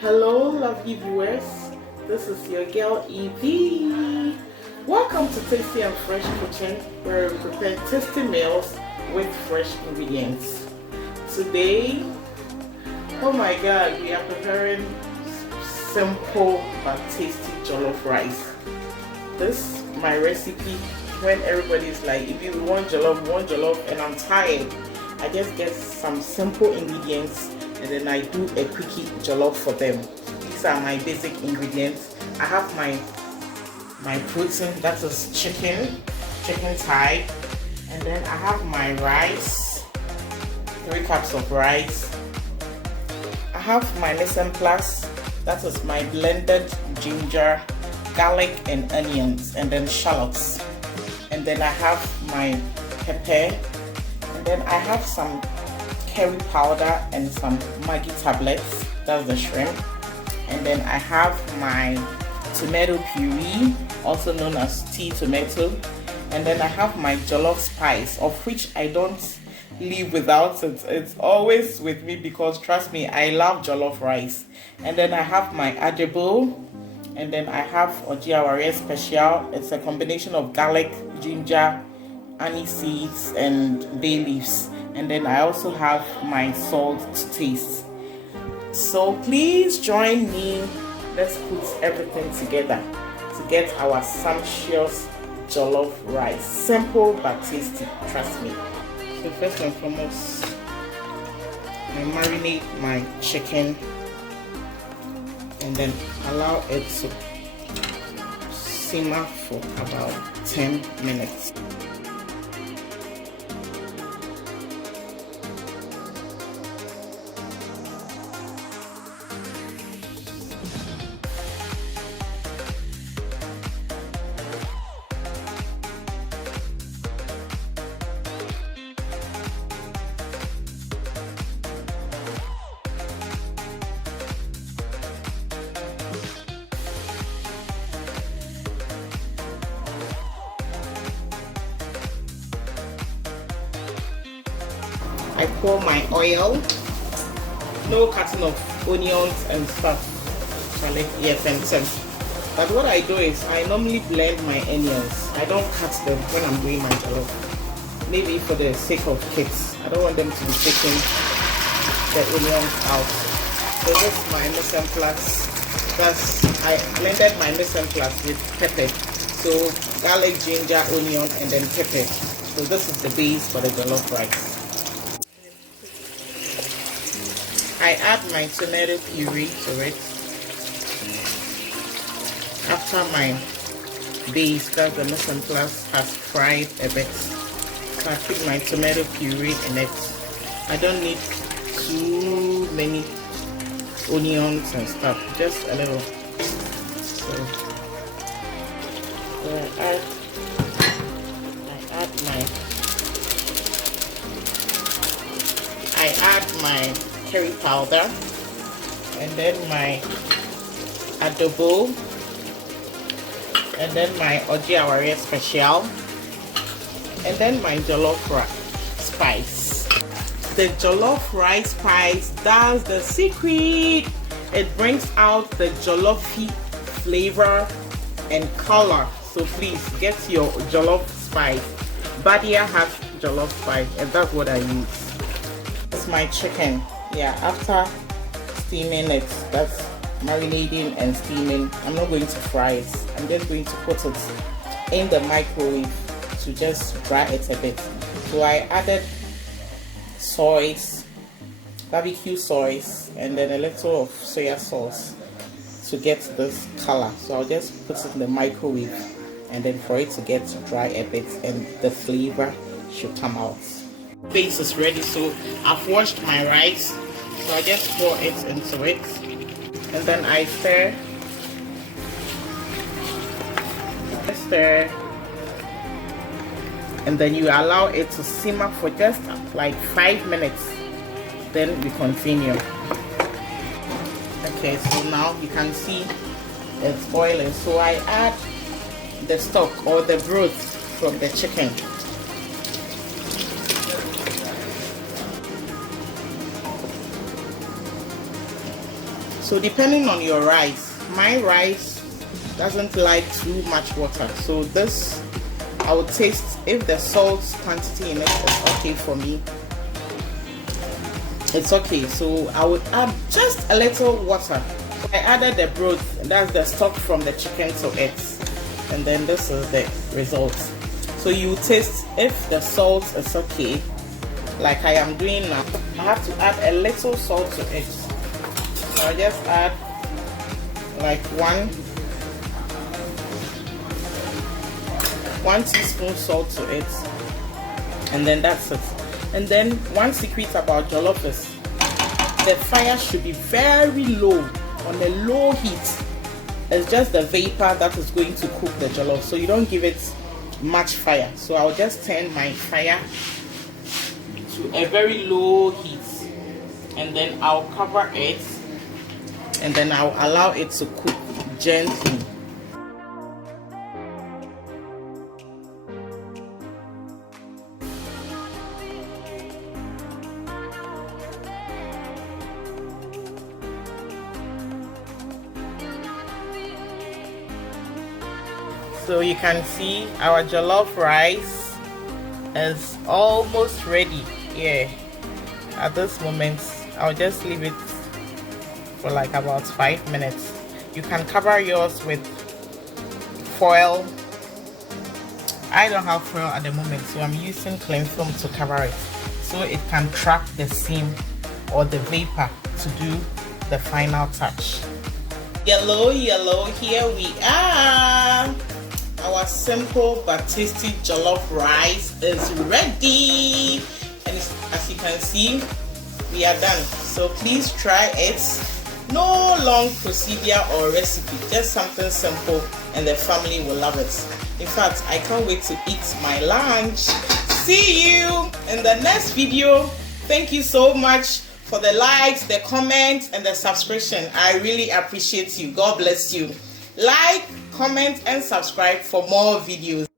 Hello lovely viewers, this is your girl Evie. Welcome to Tasty and Fresh Kitchen, where we prepare tasty meals with fresh ingredients. Today, oh my god, we are preparing simple but tasty jollof rice. This my recipe when everybody's like, if you want jollof, and I'm tired, I just get some simple ingredients and then I do a quickie jollof for them. These are my basic ingredients. I have my protein, that is chicken thigh, and then I have my rice, 3 cups of rice. I have my mise en place, that is my blended ginger, garlic and onions, and then shallots. And then I have my pepper, and then I have some curry powder and some maggie tablets, that's the shrimp. And then I have my tomato puree, also known as tea tomato. And then I have my jollof spice, of which I don't live without it. It's always with me because trust me, I love jollof rice. And then I have my adobo, and then I have Jollof Rice special. It's a combination of garlic, ginger, anise seeds and bay leaves. And then I also have my salt to taste. So please join me. Let's put everything together to get our sumptuous jollof rice. Simple but tasty, trust me. So first and foremost, I marinate my chicken and then allow it to simmer for about 10 minutes. I pour my oil, no cutting of onions and stuff, yes, and sense. But what I do is I normally blend my onions. I don't cut them when I'm doing my jollof. Maybe for the sake of kids, I don't want them to be taking the onions out. So this is my mise en place. I blended my mise en place with pepper. So garlic, ginger, onion, and then pepper. So this is the base for the jollof rice. I add my tomato puree to it. After my base, that's the mise en place, has fried a bit. So I put my tomato puree in it. I don't need too many onions and stuff, just a little. So I add my curry powder, and then my adobo, and then my Jollof Rice special, and then my jollof rice spice. The jollof rice spice, that's the secret. It brings out the jollof flavor and color. So please get your jollof spice. Badia has jollof spice, and that's what I use. It's my chicken. Yeah, after steaming it, that's marinating and steaming, I'm not going to fry it. I'm just going to put it in the microwave to just dry it a bit. So I added barbecue sauce, and then a little of soya sauce to get this color. So I'll just put it in the microwave, and then for it to get dry a bit and the flavor should come out. Base is ready, so I've washed my rice, so I just pour it into it, and then I stir, and then you allow it to simmer for just like 5 minutes, then we continue. Okay, so now you can see it's boiling, so I add the stock or the broth from the chicken. So depending on your rice, my rice doesn't like too much water, so this I would taste if the salt quantity in it is okay for me. It's okay, so I would add just a little water. So I added the broth, that's the stock from the chicken to it, and then this is the result. So you taste if the salt is okay, like I am doing now. I have to add a little salt to it. So I just add like one teaspoon salt to it, and then that's it. And then one secret about jollof is the fire should be very low, on a low heat. It's just the vapor that is going to cook the jollof, so you don't give it much fire. So I'll just turn my fire to a very low heat, and then I'll cover it, and then I'll allow it to cook gently. So you can see our jollof rice is almost ready. Yeah, at this moment I'll just leave it for like about 5 minutes. You can cover yours with foil. I don't have foil at the moment, so I'm using cling film to cover it, so it can trap the steam or the vapor to do the final touch. Yellow, here we are. Our simple but tasty jollof rice is ready, and as you can see, we are done. So please try it. No long procedure or recipe, just something simple, and the family will love it. In fact, I can't wait to eat my lunch. See you in the next video. Thank you so much for the likes, the comments, and the subscription. I really appreciate you. God bless you. Like, comment, and subscribe for more videos.